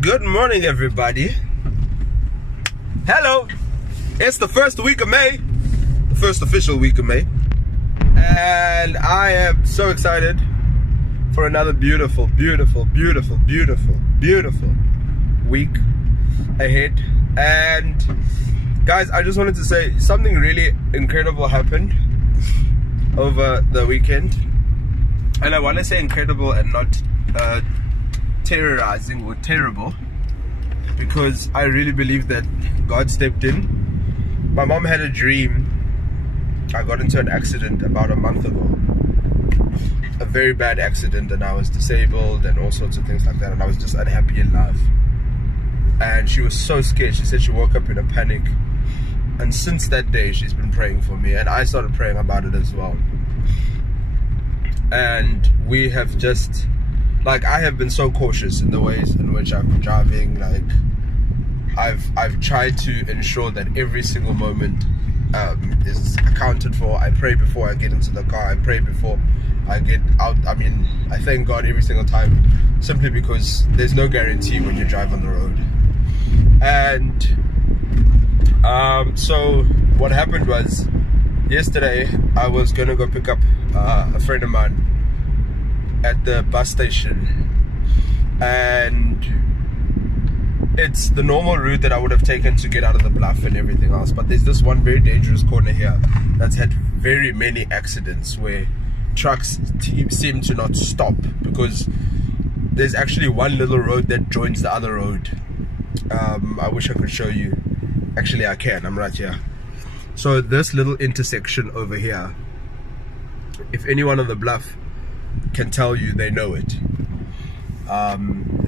Good morning, everybody. Hello. It's the first week of May, the first official week of May, and I am so excited for another beautiful week ahead. And guys, I just wanted to say something really incredible happened over the weekend, and I want to say incredible and not terrorizing or terrible, because I really believe that God stepped in. My mom had a dream. I got into an accident about a month ago, a very bad accident, and I was disabled and all sorts of things like that, and I was just unhappy in life. And she was so scared. She said she woke up in a panic, and since that day she's been praying for me, and I started praying about it as well. And we have just, like, I have been so cautious in the ways in which I've been driving. Like, I've tried to ensure that every single moment is accounted for. I pray before I get into the car. I pray before I get out. I mean, I thank God every single time, simply because there's no guarantee when you drive on the road. And so what happened was, yesterday I was gonna go pick up a friend of mine at the bus station, and it's the normal route that I would have taken to get out of the bluff and everything else, but there's this one very dangerous corner here that's had very many accidents where trucks seem to not stop, because there's actually one little road that joins the other road. I wish I could show you. Actually, I can. I'm right here. So this little intersection over here, if anyone on the bluff can tell you, they know it.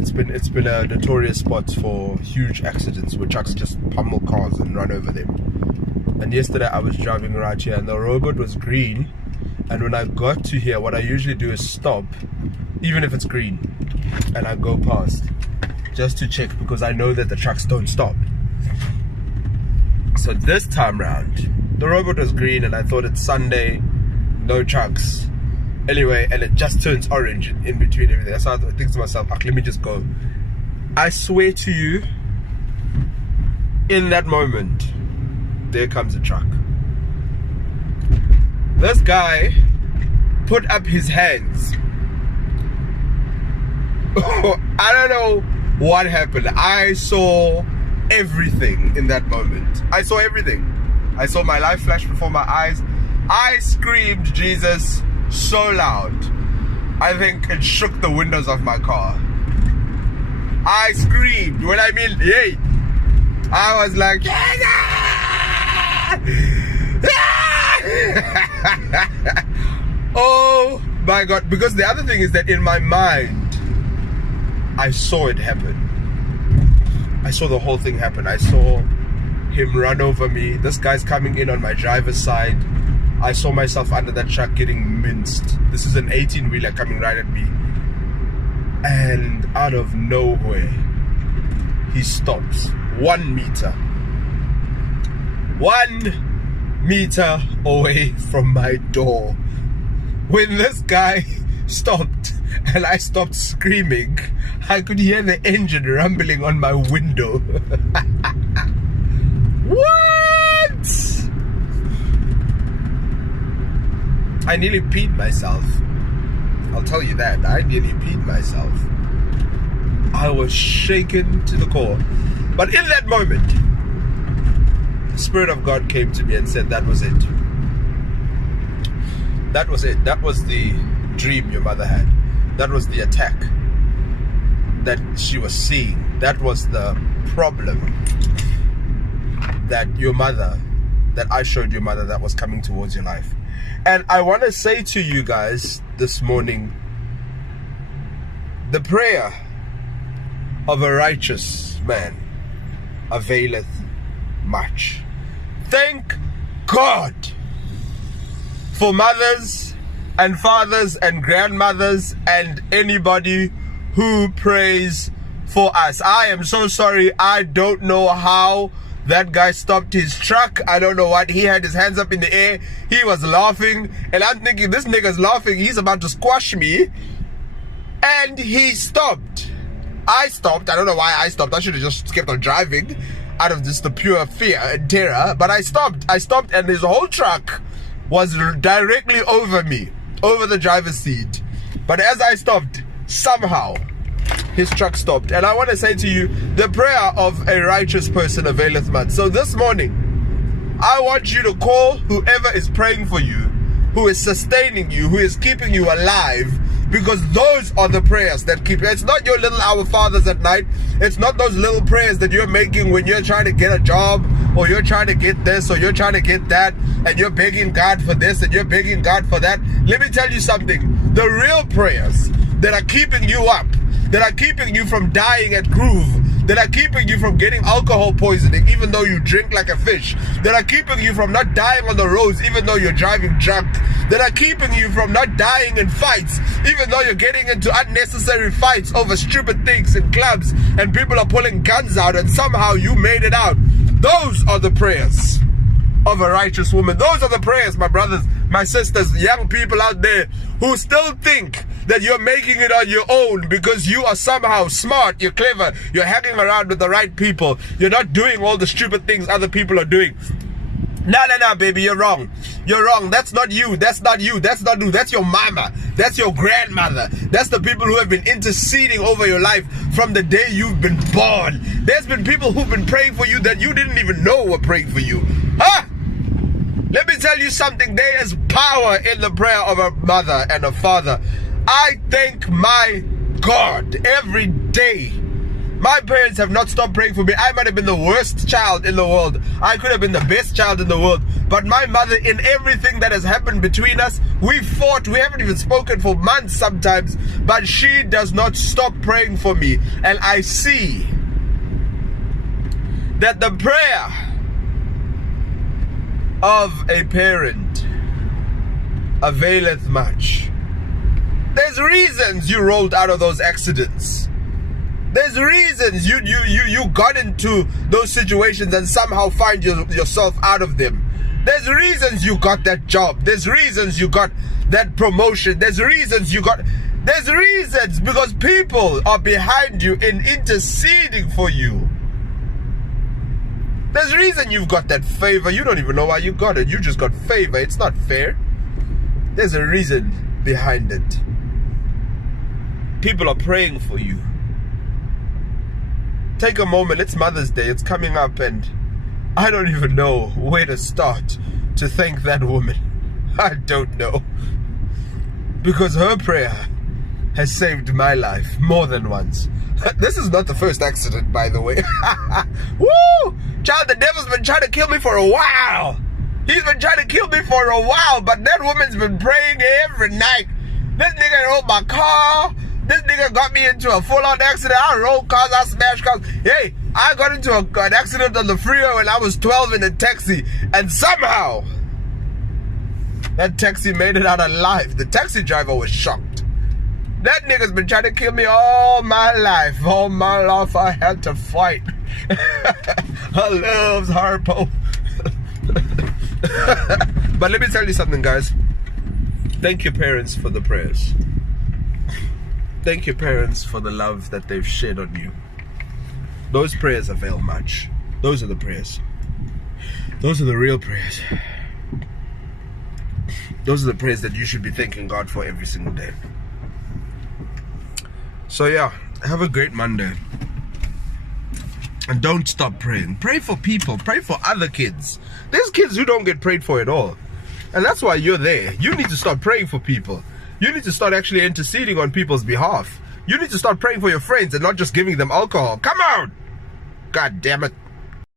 It's been a notorious spot for huge accidents where trucks just pummel cars and run over them. And yesterday I was driving right here, and the robot was green, and when I got to here, what I usually do is stop, even if it's green, and I go past just to check, because I know that the trucks don't stop. So this time round, the robot was green, and I thought it's Sunday, no trucks. Anyway, and it just turns orange in between everything. So I think to myself, let me just go. I swear to you, in that moment, there comes a truck. This guy put up his hands. I don't know what happened. I saw everything in that moment. I saw everything. I saw my life flash before my eyes. I screamed Jesus so loud, I think it shook the windows of my car. I screamed. When I mean, yay, I was like, oh my God. Because the other thing is that in my mind, I saw it happen. I saw the whole thing happen. I saw him run over me. This guy's coming in on my driver's side. I saw myself under that truck getting minced. This is an 18-wheeler coming right at me. And out of nowhere, he stops 1 meter. 1 meter away from my door. When this guy stopped and I stopped screaming, I could hear the engine rumbling on my window. What? I nearly peed myself. I'll tell you that. I nearly peed myself. I was shaken to the core. But in that moment, the Spirit of God came to me and said, that was it. That was it. That was the dream your mother had. That was the attack that she was seeing. That was the problem that your mother, that I showed your mother, that was coming towards your life. And I want to say to you guys this morning, the prayer of a righteous man availeth much. Thank God for mothers and fathers and grandmothers and anybody who prays for us. I am so sorry. I don't know how that guy stopped his truck. I don't know what. He had his hands up in the air. He was laughing. And I'm thinking, this nigga's laughing. He's about to squash me. And he stopped. I stopped. I don't know why I stopped. I should have just kept on driving out of just the pure fear and terror. But I stopped. And his whole truck was directly over me, over the driver's seat. But as I stopped, somehow his truck stopped. And I want to say to you, the prayer of a righteous person availeth much. So this morning, I want you to call whoever is praying for you, who is sustaining you, who is keeping you alive, because those are the prayers that keep you. It's not your little Our Fathers at night. It's not those little prayers that you're making when you're trying to get a job, or you're trying to get this, or you're trying to get that, and you're begging God for this, and you're begging God for that. Let me tell you something. The real prayers that are keeping you up, that are keeping you from dying at Groove, that are keeping you from getting alcohol poisoning even though you drink like a fish, that are keeping you from not dying on the roads even though you're driving drunk, that are keeping you from not dying in fights even though you're getting into unnecessary fights over stupid things in clubs and people are pulling guns out and somehow you made it out. Those are the prayers of a righteous woman. Those are the prayers, my brothers, my sisters, young people out there who still think that you're making it on your own because you are somehow smart, you're clever, you're hanging around with the right people, you're not doing all the stupid things other people are doing. No, baby, you're wrong. You're wrong. That's not you. That's not you. That's not you. That's your mama. That's your grandmother. That's the people who have been interceding over your life from the day you've been born. There's been people who've been praying for you that you didn't even know were praying for you. Huh? Let me tell you something. There is power in the prayer of a mother and a father. I thank my God every day. My parents have not stopped praying for me. I might have been the worst child in the world. I could have been the best child in the world. But my mother, in everything that has happened between us, we fought. We haven't even spoken for months sometimes. But she does not stop praying for me. And I see that the prayer of a parent availeth much. There's reasons you rolled out of those accidents. There's reasons you got into those situations and somehow find yourself out of them. There's reasons you got that job. There's reasons you got that promotion. There's reasons because people are behind you in interceding for you. There's reason you've got that favor. You don't even know why you got it. You just got favor. It's not fair. There's a reason behind it. People are praying for you. Take a moment. It's Mother's Day. It's coming up and I don't even know where to start to thank that woman. I don't know. Because her prayer has saved my life more than once. This is not the first accident, by the way. Woo! Child, the devil's been trying to kill me for a while. He's been trying to kill me for a while, but that woman's been praying every night. This nigga rolled my car. This nigga got me into a full-on accident. I rolled cars, I smashed cars. Hey, I got into an accident on the freeway when I was 12 in a taxi. And somehow, that taxi made it out alive. The taxi driver was shocked. That nigga's been trying to kill me all my life. All my life I had to fight. I loves Harpo. But let me tell you something, guys. Thank your parents for the prayers. Thank your parents for the love that they've shed on you. Those prayers avail much. Those are the prayers. Those are the real prayers. Those are the prayers that you should be thanking God for every single day. So yeah, have a great Monday. And don't stop praying. Pray for people. Pray for other kids. There's kids who don't get prayed for at all. And that's why you're there. You need to start praying for people. You need to start actually interceding on people's behalf. You need to start praying for your friends and not just giving them alcohol. Come on! God damn it.